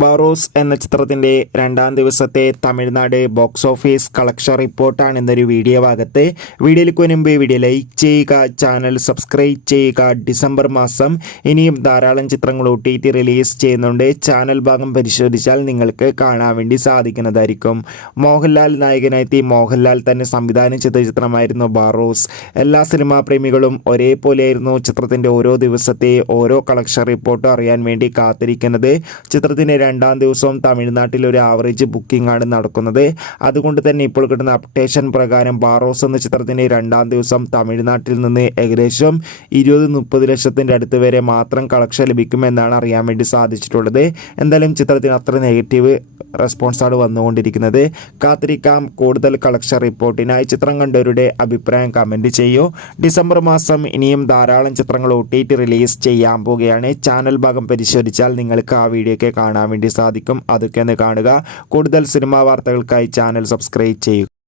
ബറോസ് എന്ന ചിത്രത്തിൻ്റെ രണ്ടാം ദിവസത്തെ തമിഴ്നാട് ബോക്സ് ഓഫീസ് കളക്ഷൻ റിപ്പോർട്ടാണ് ഇന്നൊരു വീഡിയോ ഭാഗത്ത്. വീഡിയോയിലേക്ക് മുൻപ് വീഡിയോ ലൈക്ക് ചെയ്യുക, ചാനൽ സബ്സ്ക്രൈബ് ചെയ്യുക. ഡിസംബർ മാസം ഇനിയും ധാരാളം ചിത്രങ്ങൾ OTT റിലീസ് ചെയ്യുന്നുണ്ട്. ചാനൽ ഭാഗം പരിശോധിച്ചാൽ നിങ്ങൾക്ക് കാണാൻ വേണ്ടി സാധിക്കുന്നതായിരിക്കും. മോഹൻലാൽ നായകനായി മോഹൻലാൽ തന്നെ സംവിധാനം ചെയ്ത ചിത്രമായിരുന്നു ബറോസ്. എല്ലാ സിനിമാ പ്രേമികളും ഒരേപോലെയായിരുന്നു ചിത്രത്തിൻ്റെ ഓരോ ദിവസത്തെ ഓരോ കളക്ഷൻ റിപ്പോർട്ടും അറിയാൻ വേണ്ടി കാത്തിരിക്കുന്നത്. ചിത്രത്തിൻ്റെ രണ്ടാം ദിവസവും തമിഴ്നാട്ടിൽ ഒരു ആവറേജ് ബുക്കിംഗ് ആണ് നടക്കുന്നത്. അതുകൊണ്ട് തന്നെ ഇപ്പോൾ കിട്ടുന്ന അപ്ഡേഷൻ പ്രകാരം ബറോസ് എന്ന ചിത്രത്തിൻ്റെ രണ്ടാം ദിവസം തമിഴ്നാട്ടിൽ നിന്ന് ഏകദേശം 20-30 ലക്ഷത്തിൻ്റെ അടുത്ത് വരെ മാത്രം കളക്ഷൻ ലഭിക്കുമെന്നാണ് അറിയാൻ വേണ്ടി സാധിച്ചിട്ടുള്ളത്. എന്തായാലും ചിത്രത്തിന് അത്ര നെഗറ്റീവ് റെസ്പോൺസാണ് വന്നുകൊണ്ടിരിക്കുന്നത്. കാത്തിരിക്കാം കൂടുതൽ കളക്ഷൻ റിപ്പോർട്ടിനായി. ചിത്രം കണ്ടവരുടെ അഭിപ്രായം കമൻറ്റ് ചെയ്യൂ. ഡിസംബർ മാസം ഇനിയും ധാരാളം ചിത്രങ്ങൾ OTT റിലീസ് ചെയ്യാൻ പോവുകയാണ്. ചാനൽ ഭാഗം പരിശോധിച്ചാൽ നിങ്ങൾക്ക് ആ വീഡിയോ ഒക്കെ കാണാൻ വേണ്ടി സാധിക്കും. അതൊക്കെ ഒന്ന് കാണുക. കൂടുതൽ സിനിമാ വാർത്തകൾക്കായി ചാനൽ സബ്സ്ക്രൈബ് ചെയ്യുക.